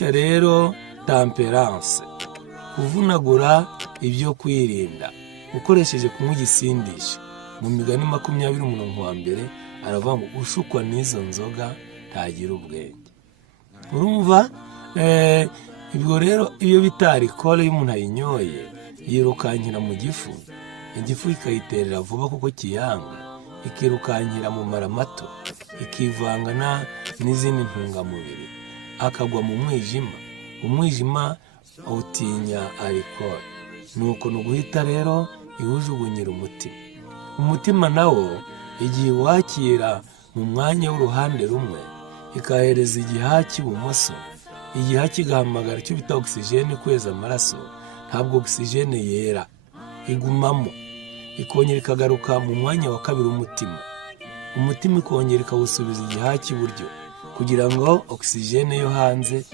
Rero temperance, kuvunagura ibyo kwirinda ukoresheje kunywa igisindisha. Mu migani 20 umurongo wa mbere aravuga ngo ushukwa n'izo nzoga ntagira ubwenge. Urumva ibyo rero iyo bita alcool y'umuntu ayinyoye yirukankira mu gifu, igifu ikayiterera vuba kuko kiyanga, ikirukankira mu mara mato, ikivangana n'izindi ntungamubiri, akagwa mu mwijima. Umwijima utinya alcool, nuko nuguhita rero iwujugunyira umutima. Umutima nawo igihe wakira mu mwanya w'uruhande rumwe ikahereza igihaha cy'ibumoso, igihaha kigahamagara icyo bita oxygene kweza amaraso, ntabwo oxygene yera igumamo, ikongera ikagaruka mu mwanya wa kabiri w'umutima. Umutima ikongera ikawusubiza igihaha cy'iburyo kugira ngo oxygene yo hanze